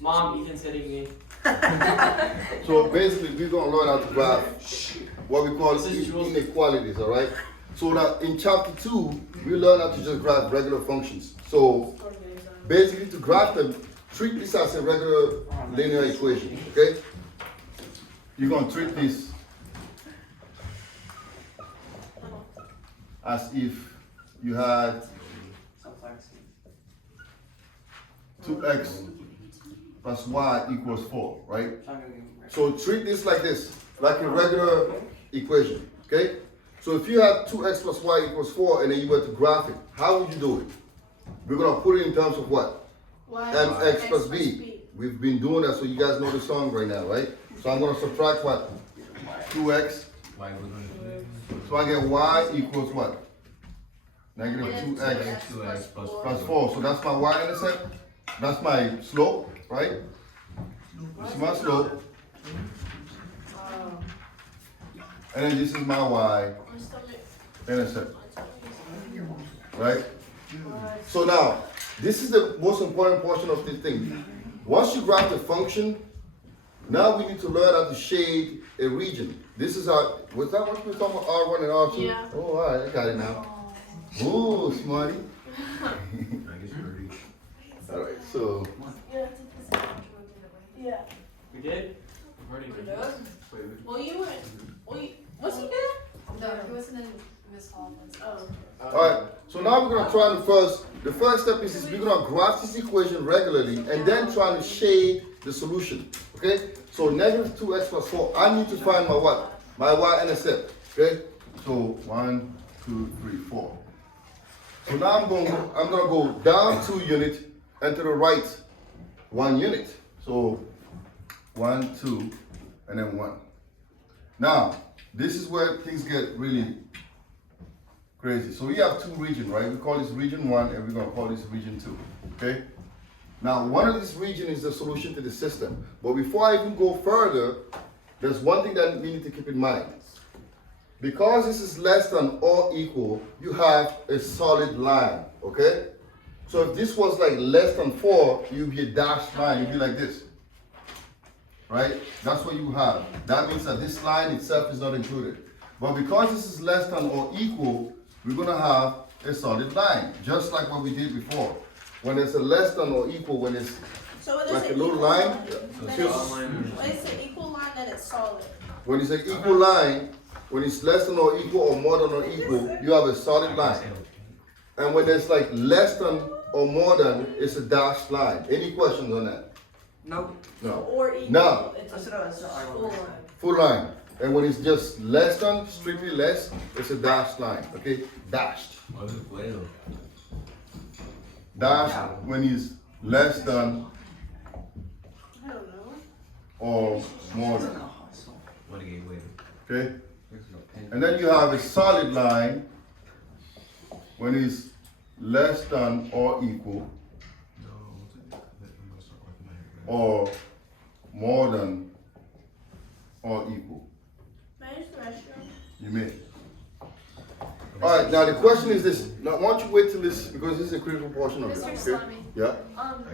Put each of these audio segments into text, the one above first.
Mom, you can sit me. So basically, we're gonna learn how to graph what we call inequalities, all right? So that in chapter 2, we learn how to just graph regular functions. So basically, to graph them, treat this as a regular linear equation, okay? You're gonna treat this as if you had 2x plus y equals 4, right? So treat this like this, like a regular equation, okay? So if you had 2x plus y equals 4 and then you were to graph it, how would you do it? We're gonna put it in terms of what? Mx plus b. We've been doing that so you guys know the song right now, right? So I'm gonna subtract what? 2x. So I get y equals what? Negative 2x plus 4. So that's my y-intercept. That's my slope, right? This is my slope. And then this is my y-intercept. Right? So now, this is the most important portion of this thing. Once you graph the function, now we need to learn how to shade a region. This is how, was that what we were talking about, R1 and R2? Yeah. Oh, all right, I got it now. Oh, smarty. All right, so. Yeah. We did? We're already done. Well, you were. Was he there? No, he wasn't in Miss Hallman's. Oh. All right, so now we're gonna try to the first step is we're gonna graph this equation regularly and then try to shade the solution, okay? So negative 2x plus 4, I need to find my what? My y-intercept, okay? So 1, 2, 3, 4. So now I'm gonna go down 2 units and to the right 1 unit. So 1, 2, and then 1. Now, this is where things get really crazy. So we have 2 regions, right? We call this region 1 and we're gonna call this region 2, okay? Now, one of these regions is the solution to the system. But before I even go further, there's one thing that we need to keep in mind. Because this is less than or equal, you have a solid line, okay? So if this was like less than 4, you'd be a dashed line, you'd be like this, right? That's what you have. That means that this line itself is not included. But because this is less than or equal, we're gonna have a solid line, just like what we did before. When it's a less than or equal, when it's like a little line, When it's an equal line, then it's solid. when it's an equal line, when it's less than or equal or more than or equal, you have a solid line. And when it's like less than or more than, it's a dashed line. Any questions on that? Nope. No. Or equal. Now, It's a full line. full line. And when it's just less than, strictly less, it's a dashed line. Okay? Dashed. Dashed when it's less than I don't know. or more than. Okay? And then you have a solid line when it's less than or equal or more than or equal. Can I use the restroom? You may. All right, now the question is this. Now, why don't you wait till this, because this is a critical portion of it. Mr. Okay? Salami, Yeah?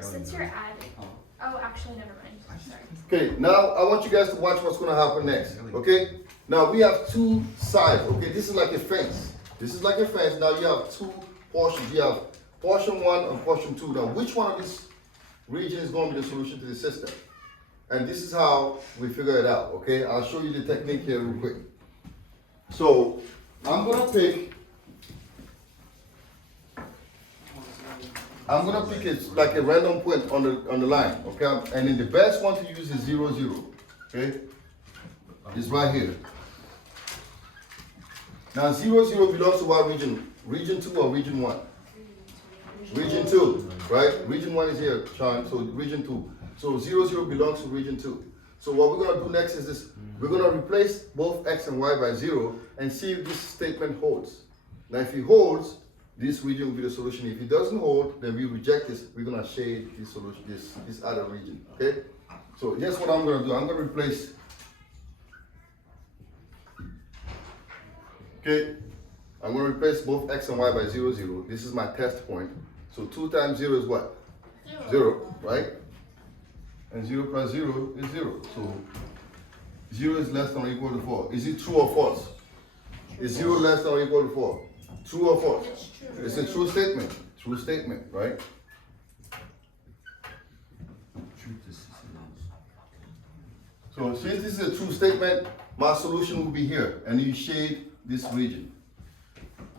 since you're adding, oh, actually, never mind, sorry. Okay, now I want you guys to watch what's going to happen next. Okay? Now we have 2 sides. Okay, this is like a fence. This is like a fence. Now you have 2 portions. You have portion 1 and portion 2. Now, which one of these regions is going to be the solution to the system? And this is how we figure it out. Okay, I'll show you the technique here real quick. So I'm going to pick it like a random point on the line, okay? And then the best one to use is 0, 0, okay? It's right here. Now 0, 0 belongs to what region? Region 2 or region 1? Region 2, right? Region 1 is here, Sean, so region 2. So 0, 0 belongs to region 2. So what we're gonna do next is this. We're gonna replace both x and y by 0 and see if this statement holds. Now if it holds, this region will be the solution. If it doesn't hold, then we reject this. We're gonna shade this solution, this other region. Okay? So here's what I'm gonna do. I'm gonna replace. Okay, I'm gonna replace both x and y by 0, 0. This is my test point. So 2 times 0 is what? 0, right? and 0 plus 0 is 0. So 0 is less than or equal to 4. Is it true or false? Is 0 less than or equal to 4? True or false? It's true. It's a true statement. True statement, right? So since this is a true statement, my solution will be here, and you shade this region.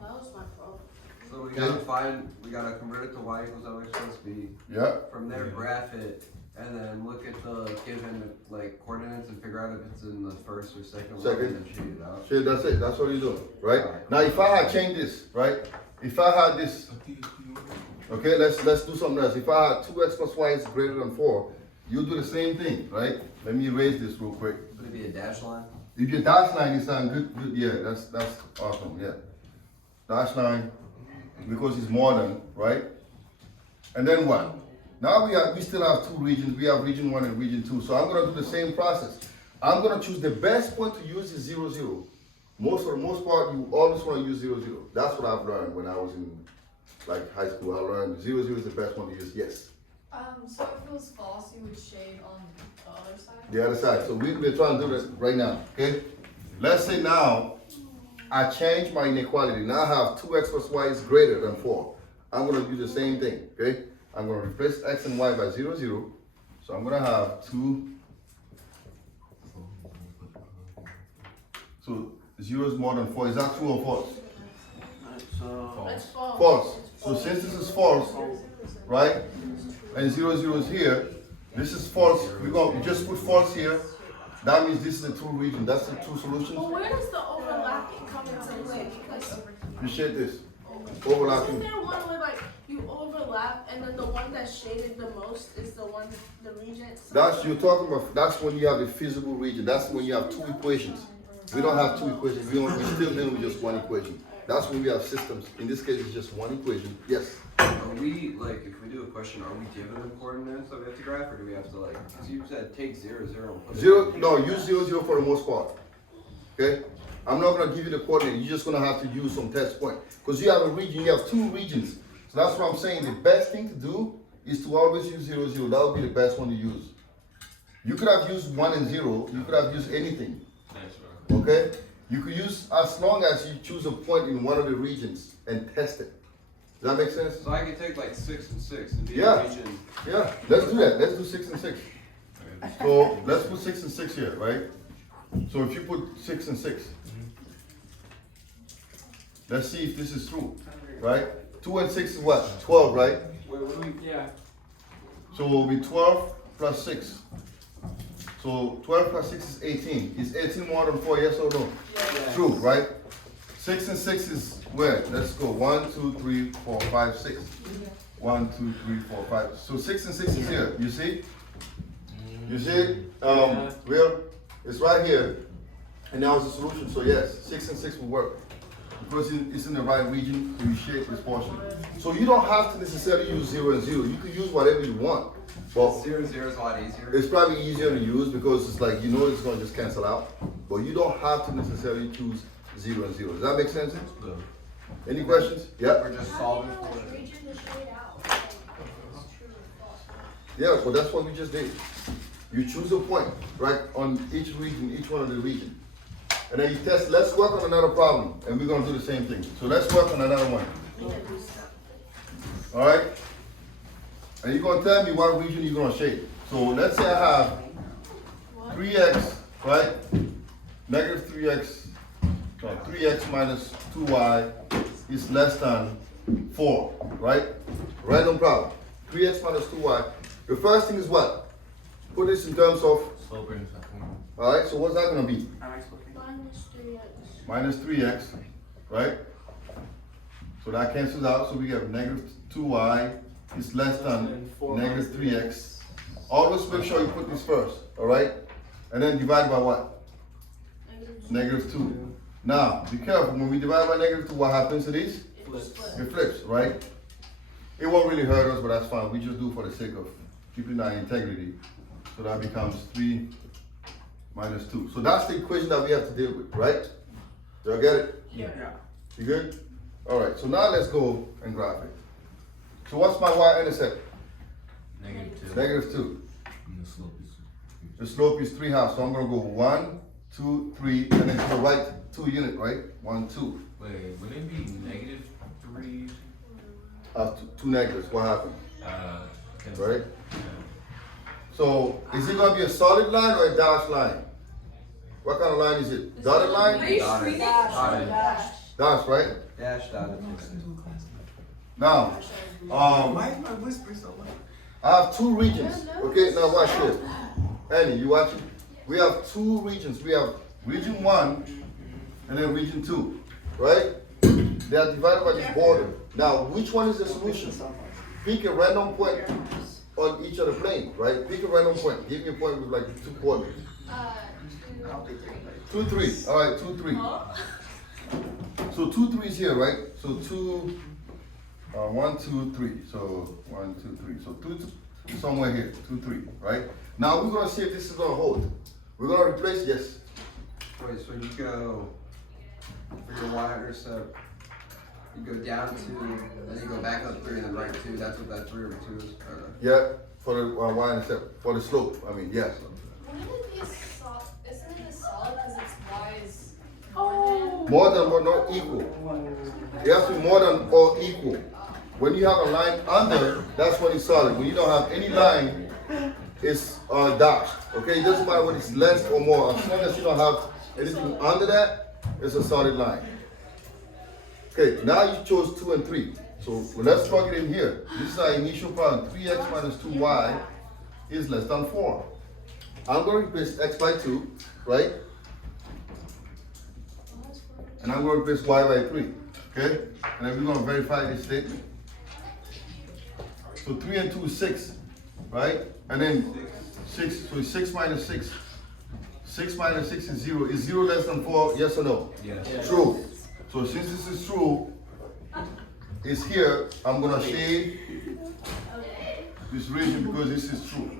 That was my fault. So we gotta convert it to y equals mx plus b. Yeah. From there, graph it, and then look at the given like coordinates and figure out if it's in the first or second one, and then shade it out. Shade, that's it. That's what you do, right? Now, if I had changed this, right? If I had this, okay, let's do something else. If I had 2x plus y is greater than 4, you do the same thing, right? Let me erase this real quick. Would it be a dash line? If your dash line is on good, yeah, that's awesome, yeah. Dash line, because it's more than, right? And then what? Now we still have two regions. We have region 1 and region 2. So I'm gonna do the same process. I'm gonna choose the best point to use is 0, 0. For the most part, you always wanna use 0, 0. That's what I've learned when I was in like high school. I learned 0, 0 is the best one to use, yes. So if it was false, you would shade on the other side? The other side. So we're trying to do this right now, okay? Let's say now, I change my inequality. Now I have 2x plus y is greater than 4. I'm gonna do the same thing, okay? I'm gonna replace x and y by 0, 0. So I'm gonna have 2. So 0 is more than 4. Is that true or false? It's false. False. So since this is false, right? And 0, 0 is here. This is false. We just put false here. That means this is the true region. That's the true solution. But where does the overlapping come into play? Because You shade this. Overlapping. isn't there one where like you overlap and then the one that's shaded the most is the one, the region? You're talking about, that's when you have a feasible region. That's when you have two equations. We don't have two equations. We still dealing with just one equation. That's when we have systems. In this case, it's just one equation. Yes. Are we, like, if we do a question, are we given the coordinates that we have to graph, or do we have to, like, because you said take 0, 0 and put it No, use 0, 0 for the most part. Okay? I'm not going to give you the coordinate. You're just going to have to use some test point. Because you have a region, you have two regions. So that's what I'm saying. The best thing to do is to always use 0, 0. That would be the best one to use. You could have used 1 and 0. You could have used anything. Okay? You could use, as long as you choose a point in one of the regions and test it. Does that make sense? So I could take, like, 6 and 6 and be Yeah. a region. Yeah, let's do that. Let's do 6 and 6. So let's put 6 and 6 here, right? So if you put 6 and 6, let's see if this is true, right? 2 and 6 is what? 12, right? Yeah. So it will be 12 plus 6. So 12 plus 6 is 18. Is 18 more than 4, yes or no? Yeah. True, right? 6 and 6 is where? Let's go. 1, 2, 3, 4, 5, 6. 1, 2, 3, 4, 5. So 6 and 6 is here. You see? You see? Well, it's right here. And now it's the solution. So yes, 6 and 6 will work. Because it's in the right region, so you shape this portion. So you don't have to necessarily use 0 and 0. You can use whatever you want. But 0, 0 is a lot easier. it's probably easier to use because it's like, you know, it's going to just cancel out. But you don't have to necessarily choose 0 and 0. Does that make sense? Any questions? Yeah? We're just solving for it. Region to shade out. Like, it's true or false. Yeah, well, that's what we just did. You choose a point, right, on each region, each one of the region. And then you test, let's work on another problem, and we're gonna do the same thing. So let's work on another one. All right? And you're gonna tell me what region you're gonna shade. So let's say I have 3x, right? Negative 3x, no, 3x minus 2y is less than 4, right? Random problem. 3x minus 2y. The first thing is what? Put this in terms of, all right, so what's that gonna be? Minus 3x. Minus 3x, right? So that cancels out, so we have negative 2y is less than negative 3x. Always make sure you put this first, all right? And then divide by what? Negative 2. Now, be careful, when we divide by negative 2, what happens to these? It flips, right? It won't really hurt us, but that's fine. We just do for the sake of keeping our integrity. So that becomes 3 minus 2. So that's the equation that we have to deal with, right? Y'all get it? Yeah. You good? All right, so now let's go and graph it. So what's my y-intercept? -2. Negative 2. The slope is 3/2, so I'm gonna go 1, 2, 3, and then to the right 2 unit, right? 1, 2. Wait, would it be -3? Two negatives. What happened? Because- Right? So is it gonna be a solid line or a dashed line? What kind of line is it? Dotted line? Dotted. Dash, right? Dash dotted. Now, Why is my whisper so loud? I have two regions. Okay, now watch this. Annie, you watching? We have two regions. We have region 1 and then region 2, right? They are divided by this border. Now, which one is the solution? Pick a random point on each of the plane, right? Pick a random point. Give me a point with like 2 coordinates. 2, 3. All right, 2, 3. So 2, 3 is here, right? So 1, 2, 3. So 1, 2, 3. So 2, somewhere here. 2, 3, right? Now we're gonna see if this is gonna hold. We're gonna replace yes. Wait, so you go for your y-intercept, you go down 2, then you go back up 3, and then right 2. That's what that 3 over 2 is. Okay. Yeah, for the y-intercept, for the slope. I mean, yes. Wouldn't it be a solid? Isn't it a solid because its y is More than or not equal. It has to be more than or equal. When you have a line under, that's when it's solid. When you don't have any line, it's dashed. Okay, it doesn't matter when it's less or more. As long as you don't have anything under that, it's a solid line. Okay, now you chose 2 and 3. So let's plug it in here. This is our initial problem. 3x minus 2y is less than 4. I'm going to replace x by 2, right? And I'm going to replace y by 3, okay? And then we're going to verify this statement. So 3 and 2 is 6, right? And then 6, so it's 6 minus 6. 6 minus 6 is 0. Is 0 less than 4, yes or no? Yes. True. So since this is true, it's here, I'm going to shade this region because this is true.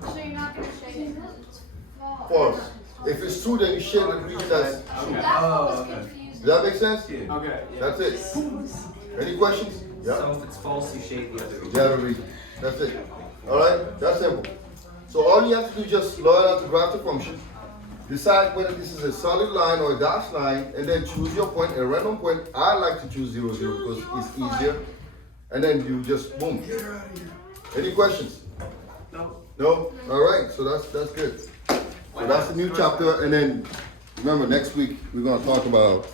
So you're not gonna shade it because it's false. False. If it's true, then you shade the region that's true. That's what was Oh, okay. confusing. Does that make sense? Okay. Yeah. That's it. Any questions? Yeah? So if it's false, you shade the other. The other region. That's it. Alright? That's simple. So all you have to do is just learn how to graph the function, decide whether this is a solid line or a dashed line, and then choose your point, a random point. I like to choose 0, 0 because it's easier. And then you just boom. Any questions? No. No? Alright, so that's good. So that's the new chapter, and then remember next week we're gonna talk about